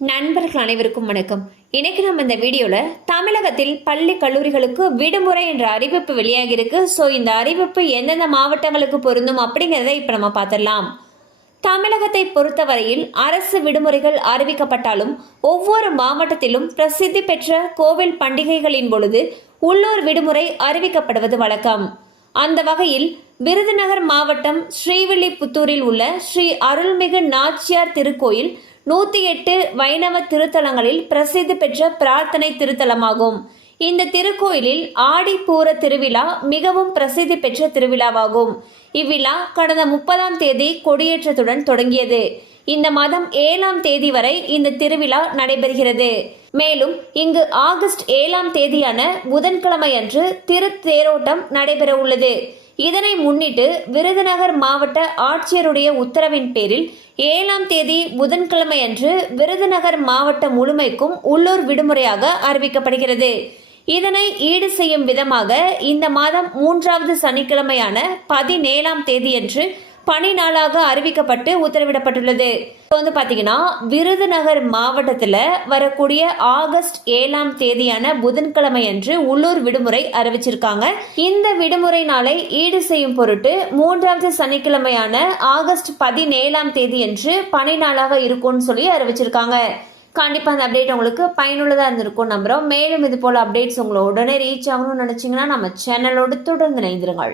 நண்பர்கள் அனைவருக்கும் வணக்கம். இன்னைக்கு நம்ம இந்த வீடியோவில் தமிழகத்தில் பள்ளி கல்லூரிகளுக்கு விடுமுறை என்ற அறிவிப்பு வெளியாகியிருக்கு. ஸோ இந்த அறிவிப்பு எந்தெந்த மாவட்டங்களுக்கு பொருந்தும் அப்படிங்கிறத இப்போ நம்ம பார்த்துடலாம். தமிழகத்தை பொறுத்தவரையில் அரசு விடுமுறைகள் அறிவிக்கப்பட்டாலும் ஒவ்வொரு மாவட்டத்திலும் பிரசித்தி பெற்ற கோவில் பண்டிகைகளின் பொழுது உள்ளூர் விடுமுறை அறிவிக்கப்படுவது வழக்கம். அந்த வகையில் விருதுநகர் மாவட்டம் ஸ்ரீவில்லிபுத்தூரில் உள்ள ஸ்ரீ அருள்மிகு நாச்சியார் திருக்கோயில் நூற்றி எட்டு வைணவ திருத்தலங்களில் பிரசித்தி பெற்ற பிரார்த்தனை திருத்தலமாகும். இந்த திருக்கோயிலில் ஆடிப்பூர திருவிழா மிகவும் பிரசித்தி பெற்ற திருவிழாவாகும். இவ்விழா கடந்த முப்பதாம் தேதி கொடியேற்றத்துடன் தொடங்கியது. இந்த மாதம் ஏழாம் தேதி வரை இந்த திருவிழா நடைபெறுகிறது. மேலும் இங்கு ஆகஸ்ட் ஏழாம் தேதியான புதன்கிழமை அன்று திருத்தேரோட்டம் நடைபெற உள்ளது இதனை முன்னிட்டு விருதுநகர் மாவட்ட ஆட்சியருடைய உத்தரவின் பேரில் ஏழாம் தேதி புதன்கிழமை அன்று விருதுநகர் மாவட்டம் முழுமைக்கும் உள்ளூர் விடுமுறையாக அறிவிக்கப்படுகிறது. இதனை ஈடு செய்யும் விதமாக இந்த மாதம் மூன்றாவது சனிக்கிழமையான பதினேழாம் தேதியன்று பணி நாளாக அறிவிக்கப்பட்டு உத்தரவிடப்பட்டுள்ளது. இப்போ வந்து பார்த்தீங்கன்னா விருதுநகர் மாவட்டத்தில் வரக்கூடிய ஆகஸ்ட் ஏழாம் தேதியான புதன்கிழமை அன்று உள்ளூர் விடுமுறை அறிவிச்சிருக்காங்க. இந்த விடுமுறை நாளை ஈடு செய்யும் பொருட்டு மூன்றாவது சனிக்கிழமையான ஆகஸ்ட் பதினேழாம் தேதி என்று பணி நாளாக இருக்கும்னு சொல்லி அறிவிச்சிருக்காங்க. கண்டிப்பாக அந்த அப்டேட் உங்களுக்கு பயனுள்ளதாக இருந்திருக்கும் நம்புகிறோம் மேலும் இது போல் அப்டேட்ஸ் உங்களை உடனே ரீச் ஆகணும்னு நினச்சிங்கன்னா நம்ம சேனலோடு தொடர்ந்து இணைந்திருங்கள்.